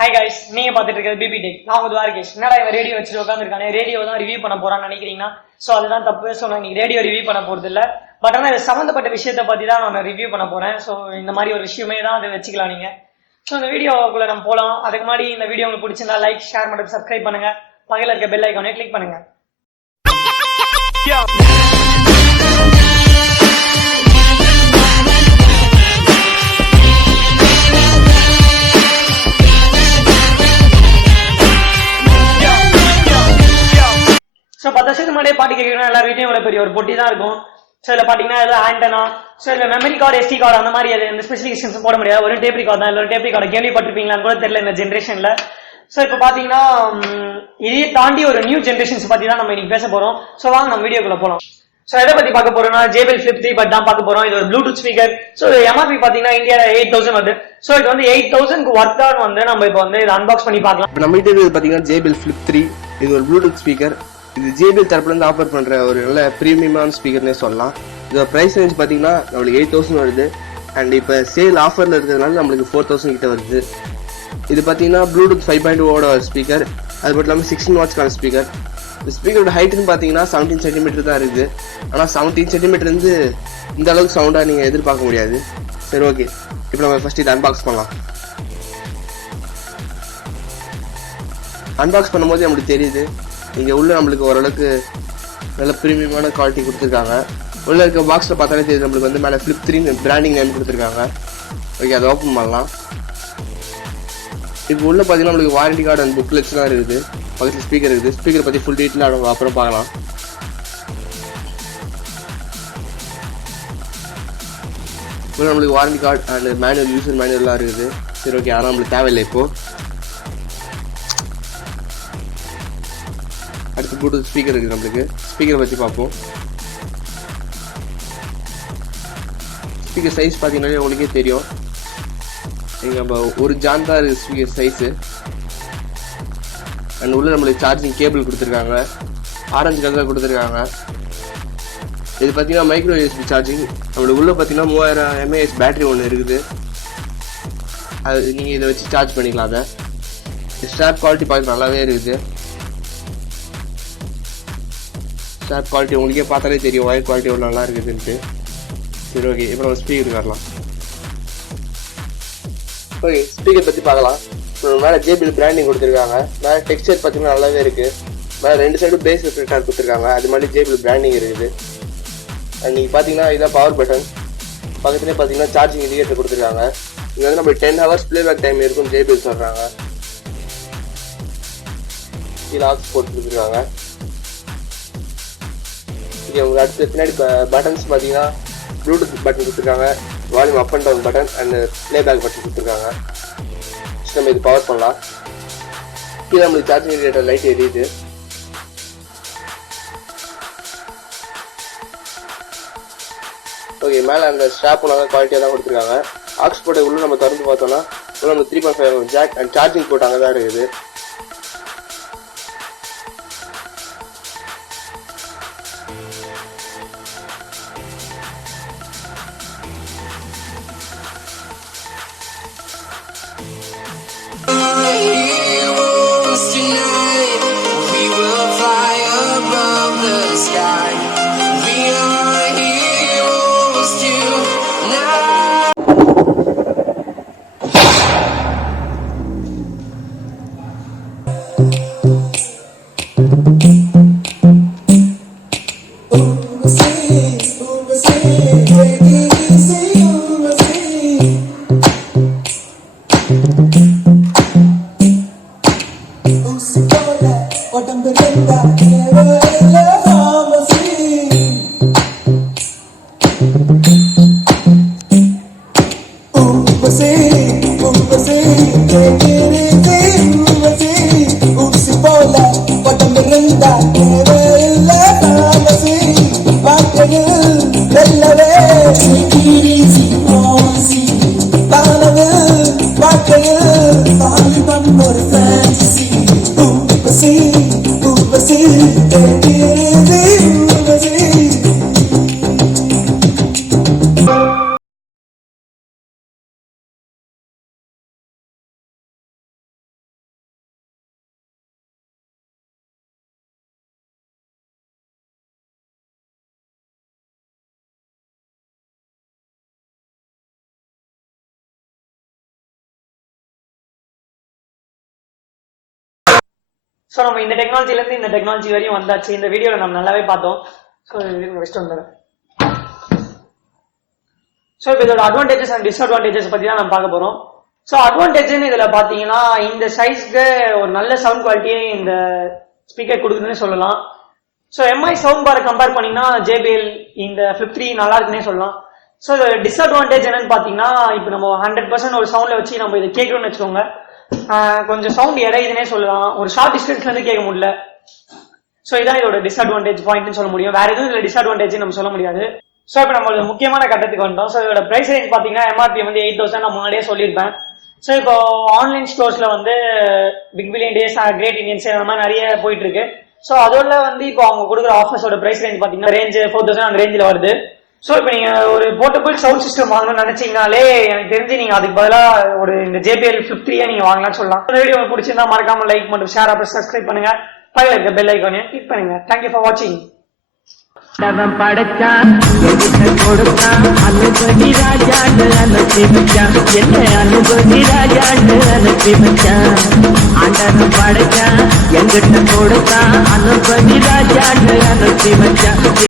Hi guys, நீங்க பாத்துட்டு இருக்கிறது பிபி டெக். நான் உங்க துவாரகேஷ். என்னடா இவன் ரேடியோ வச்சுட்டு உட்காந்துருக்கானே, ரேடியோ தான் ரிவ்யூ பண்ண போறான்னு நினைக்கிறீங்கன்னா சோ அதுதான் தப்பு. ஸோ நான் இன்னைக்கு ரேடியோ ரிவ்யூ பண்ண போறது இல்ல. பட் ஆனால் இது சம்மந்தப்பட்ட விஷயத்தை பத்தி தான் நான் ரிவ்யூ பண்ண போறேன். ஸோ இந்த மாதிரி ஒரு விஷயமே தான் அதை வச்சுக்கலாம் நீங்க. ஸோ இந்த வீடியோக்குள்ள நம்ம போலாம். அதுக்கு முன்னாடி இந்த வீடியோ உங்களுக்கு பிடிச்சிருந்தா லைக், ஷேர் மற்றும் சப்ஸ்கிரைப் பண்ணுங்க. பக்கத்துல இருக்க பெல் ஐக்கானே கிளிக் பண்ணுங்க. ஸோ 10 வருஷத்துக்கு முன்னாடியே பாட்டு கேட்கணும் எல்லா வீட்டையும் இவ்வளோ பெரிய ஒரு பொட்டி தான் இருக்கும். ஸோ இதில் பார்த்தீங்கன்னா ஏதாவது ஆண்டனா, ஸோ இதில் மெமரி கார்டு, எஸ்டி கார்டு அந்த மாதிரி எந்த ஸ்பெசிஃபிகேஷன்ஸ் போட முடியாது. ஒரு டேப் கார்டு தான், இல்லை ஒரு டேப் கார்டு கேள்விப்பட்டிருப்பீங்களான்னு கூட தெரியல இந்த ஜென்ரேஷனில். ஸோ இப்போ பார்த்தீங்கன்னா இதையே தாண்டி ஒரு நியூ ஜென்ரேஷன்ஸ் பற்றி தான் நம்ம இன்னைக்கு பேச போகிறோம். ஸோ வாங்க நம்ம வீடியோக்குள்ள போகலாம். ஸோ எதை பற்றி பார்க்க போறோம்னா JBL Flip 3 பட் தான் பார்க்க போறோம். இது ஒரு ப்ளூடூத் ஸ்பீக்கர். ஸோ எம்ஆர்பி பார்த்தீங்கன்னா இந்தியாவில் 8000 வருது. ஸோ இது வந்து 8000க்கு ஒர்த்தான்னு வந்து நம்ம இப்போ வந்து இதை அன்பாக்ஸ் பண்ணி பார்க்கலாம். இப்போ நம்ம கிட்ட இருக்கிறது பார்த்தீங்கன்னா JBL Flip 3. இது ஒரு ப்ளூடூத் ஸ்பீக்கர். இது JBL தரப்புல இருந்து ஆஃபர் பண்ற ஒரு நல்ல பிரீமியமான ஸ்பீக்கர்னே சொல்லலாம். இதோட பிரைஸ் ரேஞ்ச் பார்த்தீங்கன்னா நம்மளுக்கு 8000 வருது. அண்ட் இப்போ சேல் ஆஃபர்ல இருக்கிறதுனால நம்மளுக்கு 4000 கிட்ட வருது. இது பார்த்தீங்கன்னா ப்ளூடூத் 5.0 ஸ்பீக்கர். அது மட்டும் இல்லாமல் 16 வாட்ஸ்க்கான ஸ்பீக்கர். இந்த ஸ்பீக்கரோட ஹைட்னு பார்த்தீங்கன்னா 17 சென்டிமீட்டர் தான் இருக்குது. ஆனால் 17 சென்டிமீட்டர் இருந்து இந்த அளவுக்கு சவுண்டாக நீங்கள் எதிர்பார்க்க முடியாது. சரி, ஓகே, இப்போ நம்ம ஃபர்ஸ்ட் இதை அன்பாக்ஸ் பண்ணலாம். அன்பாக்ஸ் பண்ணும்போது நம்மளுக்கு தெரியுது இங்கே உள்ள நம்மளுக்கு ஓரளவுக்கு நல்ல ப்ரீமியமான குவாலிட்டி கொடுத்துருக்காங்க. உள்ள இருக்க பாக்ஸில் பார்த்தாலே தெரியுது நம்மளுக்கு வந்து மேலே Flip 3 பிராண்டிங் நேம் கொடுத்துருக்காங்க. ஓகே, அதை ஓப்பன் பண்ணலாம். இப்போ உள்ள பார்த்தீங்கன்னா நம்மளுக்கு வாரண்டி கார்டு அண்ட் புக்லெட்ஸ்லாம் இருக்குது. பக்கத்தில் ஸ்பீக்கர் இருக்குது. ஸ்பீக்கர் பற்றி ஃபுல் டீட்டெயிலாக அப்புறம் பார்க்கலாம். உள்ள நம்மளுக்கு warranty card and manual, user மேனுவல்லாம் இருக்குது. சரி, ஓகே, ஆனால் நம்மளுக்கு தேவையில்லை. இப்போது அடுத்து ப்ளூடூத் ஸ்பீக்கர் இருக்குது. நம்மளுக்கு ஸ்பீக்கரை பற்றி பார்ப்போம். ஸ்பீக்கர் சைஸ் பார்த்தீங்கன்னாலே உங்களுக்கே தெரியும். இங்கே நம்ம ஒரு ஜான் தான் இருக்குது ஸ்பீக்கர் சைஸு. அண்ட் உள்ள நம்மளுக்கு சார்ஜிங் கேபிள் கொடுத்துருக்காங்க. ஆரஞ்சு கலரில் கொடுத்துருக்காங்க. இது பார்த்தீங்கன்னா மைக்ரோ USB சார்ஜிங். நம்மளுக்கு உள்ள பார்த்தீங்கன்னா 3000 mAh பேட்டரி ஒன்று இருக்குது. அது நீங்கள் இதை வச்சு சார்ஜ் பண்ணிக்கலாம். அதை ஸ்ட்ராப் குவாலிட்டி பார்த்து நல்லாவே இருக்குது. ஸ்ட்ராப் குவாலிட்டி உங்களுக்கே பார்த்தாலே தெரியும் ஒயர் குவாலிட்டி எவ்வளோ நல்லா இருக்குதுன்ட்டு. சரி, ஓகே, இப்போ நம்ம ஸ்பீக்கர் வரலாம். ஓகே, ஸ்பீக்கர் பற்றி பார்க்கலாம். மேலே JBL பிராண்டிங் கொடுத்துருக்காங்க. மேலே டெக்ஸ்சர் பார்த்தீங்கன்னா நல்லாவே இருக்குது. மேலே 2 சைடும் பேஸ் ரிஃப்ளெக்டர் கொடுத்துருக்காங்க. அது மாதிரி JBL பிராண்டிங் இருக்குது. அண்ட் நீங்கள் பார்த்தீங்கன்னா இதுதான் பவர் பட்டன். பக்கத்துலேயே பார்த்தீங்கன்னா சார்ஜிங் இண்டிகேட்டர் கொடுத்துருக்காங்க. இங்கே வந்து நம்ம 10 hours பிளேபேக் டைம் இருக்கும் JBL சொல்கிறாங்க. கீழே ஆக்ஸ் போட்டு கொடுத்துருக்காங்க. இங்கே உங்களுக்கு அடுத்து பின்னாடி பட்டன்ஸ் பார்த்தீங்கன்னா ப்ளூடூத் பட்டன் கொடுத்துருக்காங்க. Volume up and down button and playback button கொடுத்துருக்காங்க. நம்ம இது பவர் பண்ணலாம். கீழே நம்மளுக்கு சார்ஜிங் இண்டிகேட்டர் லைட் எரியுது. ஓகே, மேலே அந்த ஸ்ட்ராப் நல்லா குவாலிட்டியாக தான் கொடுத்துருக்காங்க. ஆக்ஸ் போர்ட்டை உள்ள நம்ம திறந்து பார்த்தோம்னா உள்ள நம்ம 3.5 ஜாக் அண்ட் சார்ஜிங் போர்ட் அங்கே தான் இருக்குது. ஸோ நம்ம இந்த டெக்னாலஜில இருந்து இந்த டெக்னாலஜி வரையும் வந்தாச்சு. இந்த வீடியோல நம்ம நல்லாவே பார்த்தோம். ஸோ வெஸ்ட் வந்துடுறேன். ஸோ இப்போ இதோட அட்வான்டேஜஸ் அண்ட் டிஸ்அட்வான்டேஜஸ் பத்தி தான் நம்ம பார்க்க போறோம். ஸோ அட்வான்டேஜ்னு இதுல பாத்தீங்கன்னா இந்த சைஸ்க்கு ஒரு நல்ல சவுண்ட் குவாலிட்டியே இந்த ஸ்பீக்கர் கொடுக்குதுன்னு சொல்லலாம். ஸோ எம்ஐ சவுண்ட் பாரை கம்பேர் பண்ணீங்கன்னா JBL இந்த Flip 3 நல்லா இருக்குன்னே சொல்லலாம். ஸோ இதோட டிஸ்அட்வான்டேஜ் என்னன்னு பாத்தீங்கன்னா இப்போ நம்ம 100% ஒரு சவுண்ட்ல வச்சு நம்ம இதை கேட்கணும்னு வச்சுக்கோங்க, கொஞ்சம் சவுண்ட் இறையுதுன்னே சொல்லலாம். ஒரு ஷார்ட் டிஸ்டன்ஸ்ல இருந்து கேட்க முடியல. ஸோ இதான் இதோட டிஸ்அட்வான்டேஜ் பாயிண்ட்னு சொல்ல முடியும். வேற எதுவும் இதுல டிஸ்அட்வான்டேஜ் நம்ம சொல்ல முடியாது. ஸோ இப்போ நம்ம ஒரு முக்கியமான கட்டத்துக்கு வந்தோம். ஸோ இதோட பிரைஸ் ரேஞ்ச் பாத்தீங்கன்னா MRP வந்து 8,000 நான் முன்னாடியே சொல்லியிருப்பேன். ஸோ இப்போ ஆன்லைன் ஸ்டோர்ஸ்ல வந்து big billion days, great Indian sale அந்த மாதிரி நிறைய போயிட்டு இருக்கு. ஸோ அதோட வந்து இப்போ அவங்க கொடுக்குற ஆஃபர்ஸோட பிரைஸ் ரேஞ்ச் பாத்தீங்கன்னா ரேஞ்ச் 4,000 அந்த ரேஞ்சில் வருது. ஸோ இப்போ நீங்க ஒரு போர்ட்டபிள் சவுண்ட் சிஸ்டம் வாங்கணும்னு நினைச்சீங்கனாலே எனக்கு தெரிஞ்சு நீங்க அதுக்கு பதிலாக ஒரு இந்த JBL Flip 3 நீங்க வாங்கலாம்னு சொல்லலாம். இந்த வீடியோ உங்களுக்கு பிடிச்சிருந்தா மறக்காம லைக் மற்றும் ஷேர் அப்புறம் சப்ஸ்கிரைப் பண்ணுங்க. பக்கத்துல இருக்க பெல் ஐகானையும் கிளிக் பண்ணுங்க. தேங்க்யூ ஃபார் வாட்சிங். அவன் படைச்சான் கொடுத்தான் அனுபவி ராஜான்னு அனுப்பி வச்சான், என்ன அனுபவி ராஜான்னு அனுப்பி வச்சான். ஆண்டவன் படைச்சான் எங்கிட்ட கொடுத்தான் அனுபவி ராஜான்னு அனுப்பி வச்சான்.